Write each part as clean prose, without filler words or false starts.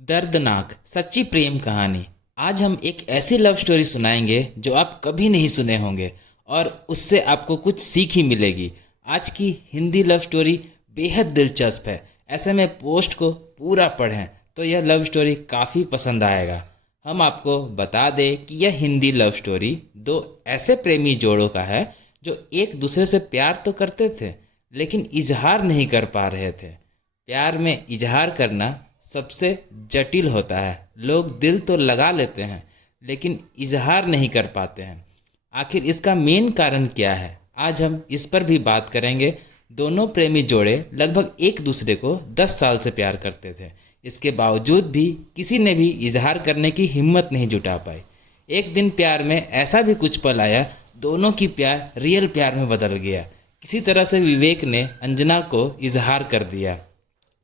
दर्दनाक सच्ची प्रेम कहानी। आज हम एक ऐसी लव स्टोरी सुनाएंगे जो आप कभी नहीं सुने होंगे और उससे आपको कुछ सीख ही मिलेगी। आज की हिंदी लव स्टोरी बेहद दिलचस्प है। ऐसे में पोस्ट को पूरा पढ़ें तो यह लव स्टोरी काफ़ी पसंद आएगा। हम आपको बता दें कि यह हिंदी लव स्टोरी दो ऐसे प्रेमी जोड़ों का है जो एक दूसरे से प्यार तो करते थे लेकिन इजहार नहीं कर पा रहे थे। प्यार में इजहार करना सबसे जटिल होता है। लोग दिल तो लगा लेते हैं लेकिन इजहार नहीं कर पाते हैं। आखिर इसका मेन कारण क्या है, आज हम इस पर भी बात करेंगे। दोनों प्रेमी जोड़े लगभग एक दूसरे को 10 साल से प्यार करते थे। इसके बावजूद भी किसी ने भी इजहार करने की हिम्मत नहीं जुटा पाई। एक दिन प्यार में ऐसा भी कुछ पल आया, दोनों की प्यार रियल प्यार में बदल गया। किसी तरह से विवेक ने अंजना को इजहार कर दिया।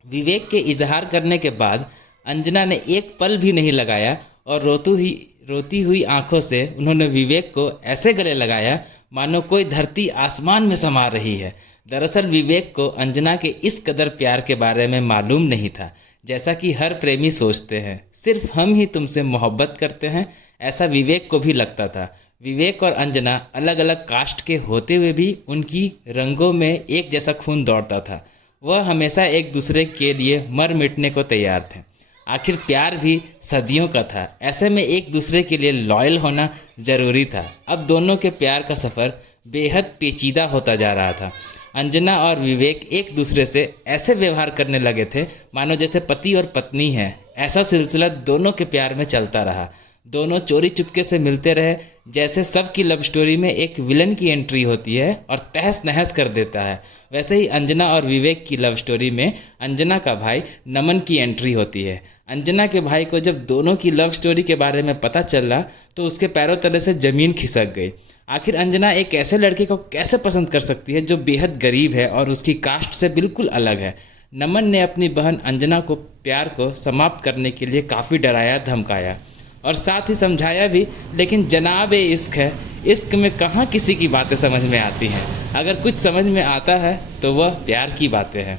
विवेक के इजहार करने के बाद अंजना ने एक पल भी नहीं लगाया और रोती हुई आंखों से उन्होंने विवेक को ऐसे गले लगाया मानो कोई धरती आसमान में समा रही है। दरअसल विवेक को अंजना के इस कदर प्यार के बारे में मालूम नहीं था, जैसा कि हर प्रेमी सोचते हैं सिर्फ हम ही तुमसे मोहब्बत करते हैं, ऐसा विवेक को भी लगता था। विवेक और अंजना अलग अलग कास्ट के होते हुए भी उनकी रंगों में एक जैसा खून दौड़ता था। वह हमेशा एक दूसरे के लिए मर मिटने को तैयार थे। आखिर प्यार भी सदियों का था, ऐसे में एक दूसरे के लिए लॉयल होना ज़रूरी था। अब दोनों के प्यार का सफ़र बेहद पेचीदा होता जा रहा था। अंजना और विवेक एक दूसरे से ऐसे व्यवहार करने लगे थे मानो जैसे पति और पत्नी हैं। ऐसा सिलसिला दोनों के प्यार में चलता रहा। दोनों चोरी चुपके से मिलते रहे, जैसे सबकी लव स्टोरी में एक विलन की एंट्री होती है और तहस नहस कर देता है, वैसे ही अंजना और विवेक की लव स्टोरी में अंजना का भाई नमन की एंट्री होती है। अंजना के भाई को जब दोनों की लव स्टोरी के बारे में पता चला तो उसके पैरों तले से ज़मीन खिसक गई। आखिर अंजना एक ऐसे लड़के को कैसे पसंद कर सकती है जो बेहद गरीब है और उसकी कास्ट से बिल्कुल अलग है। नमन ने अपनी बहन अंजना को प्यार को समाप्त करने के लिए काफ़ी डराया धमकाया और साथ ही समझाया भी, लेकिन जनाब इश्क है, इश्क में कहाँ किसी की बातें समझ में आती हैं। अगर कुछ समझ में आता है तो वह प्यार की बातें हैं।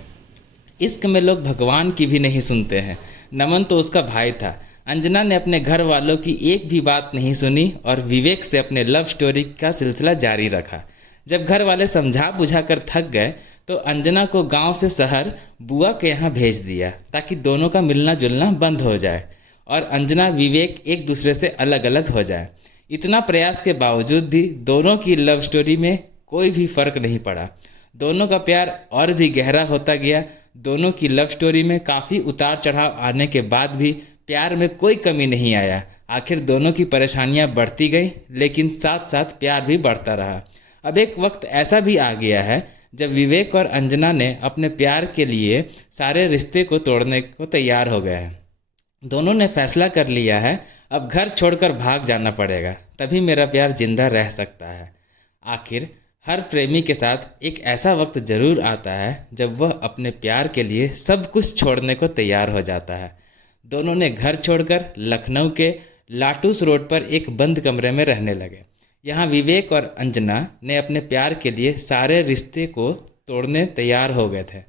इश्क में लोग भगवान की भी नहीं सुनते हैं। नमन तो उसका भाई था। अंजना ने अपने घर वालों की एक भी बात नहीं सुनी और विवेक से अपने लव स्टोरी का सिलसिला जारी रखा। जब घर वाले समझा बुझा कर थक गए तो अंजना को गांव से शहर बुआ के यहाँ भेज दिया ताकि दोनों का मिलना जुलना बंद हो जाए और अंजना विवेक एक दूसरे से अलग अलग हो जाए। इतना प्रयास के बावजूद भी दोनों की लव स्टोरी में कोई भी फर्क नहीं पड़ा। दोनों का प्यार और भी गहरा होता गया। दोनों की लव स्टोरी में काफ़ी उतार चढ़ाव आने के बाद भी प्यार में कोई कमी नहीं आया। आखिर दोनों की परेशानियां बढ़ती गई लेकिन साथ साथ प्यार भी बढ़ता रहा। अब एक वक्त ऐसा भी आ गया है जब विवेक और अंजना ने अपने प्यार के लिए सारे रिश्ते को तोड़ने को तैयार हो गए हैं। दोनों ने फैसला कर लिया है अब घर छोड़कर भाग जाना पड़ेगा, तभी मेरा प्यार जिंदा रह सकता है। आखिर हर प्रेमी के साथ एक ऐसा वक्त जरूर आता है जब वह अपने प्यार के लिए सब कुछ छोड़ने को तैयार हो जाता है। दोनों ने घर छोड़कर लखनऊ के लाटूस रोड पर एक बंद कमरे में रहने लगे। यहाँ विवेक और अंजना ने अपने प्यार के लिए सारे रिश्ते को तोड़ने तैयार हो गए थे।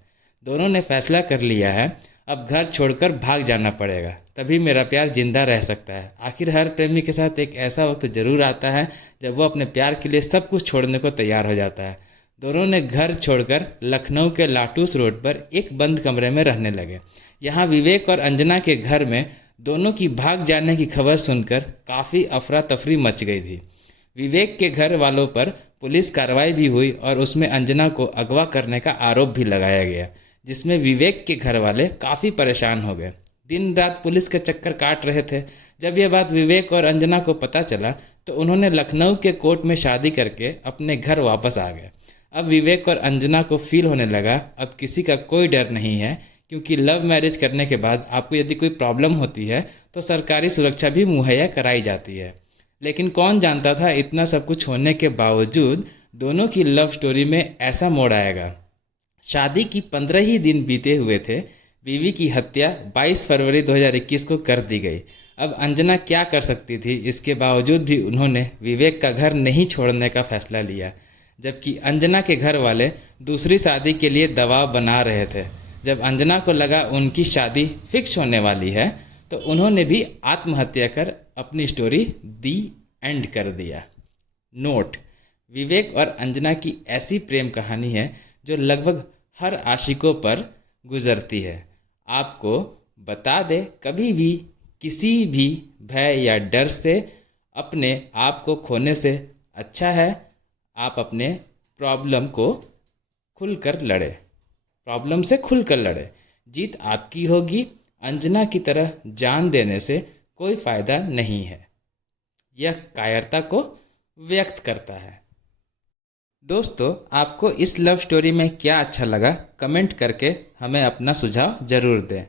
दोनों ने फैसला कर लिया है अब घर छोड़कर भाग जाना पड़ेगा, तभी मेरा प्यार जिंदा रह सकता है। आखिर हर प्रेमी के साथ एक ऐसा वक्त जरूर आता है जब वो अपने प्यार के लिए सब कुछ छोड़ने को तैयार हो जाता है। दोनों ने घर छोड़कर लखनऊ के लाटूस रोड पर एक बंद कमरे में रहने लगे। यहाँ विवेक और अंजना के घर में दोनों की भाग जाने की खबर सुनकर काफ़ी अफरा तफरी मच गई थी। विवेक के घर वालों पर पुलिस कार्रवाई भी हुई और उसमें अंजना को अगवा करने का आरोप भी लगाया गया, जिसमें विवेक के घर वाले काफ़ी परेशान हो गए। दिन रात पुलिस के चक्कर काट रहे थे। जब यह बात विवेक और अंजना को पता चला तो उन्होंने लखनऊ के कोर्ट में शादी करके अपने घर वापस आ गए। अब विवेक और अंजना को फील होने लगा अब किसी का कोई डर नहीं है, क्योंकि लव मैरिज करने के बाद आपको यदि कोई प्रॉब्लम होती है तो सरकारी सुरक्षा भी मुहैया कराई जाती है। लेकिन कौन जानता था इतना सब कुछ होने के बावजूद दोनों की लव स्टोरी में ऐसा मोड़ आएगा। शादी की 15 ही दिन बीते हुए थे, बीवी की हत्या 22 फरवरी 2021 को कर दी गई। अब अंजना क्या कर सकती थी, इसके बावजूद भी उन्होंने विवेक का घर नहीं छोड़ने का फैसला लिया, जबकि अंजना के घर वाले दूसरी शादी के लिए दबाव बना रहे थे। जब अंजना को लगा उनकी शादी फिक्स होने वाली है तो उन्होंने भी आत्महत्या कर अपनी स्टोरी दी एंड कर दिया। नोट: विवेक और अंजना की ऐसी प्रेम कहानी है जो लगभग हर आशिकों पर गुजरती है। आपको बता दे, कभी भी किसी भी भय या डर से अपने आप को खोने से अच्छा है आप अपने प्रॉब्लम से खुलकर लड़े। जीत आपकी होगी। अंजना की तरह जान देने से कोई फायदा नहीं है। यह कायरता को व्यक्त करता है। दोस्तों, आपको इस लव स्टोरी में क्या अच्छा लगा, कमेंट करके हमें अपना सुझाव ज़रूर दें।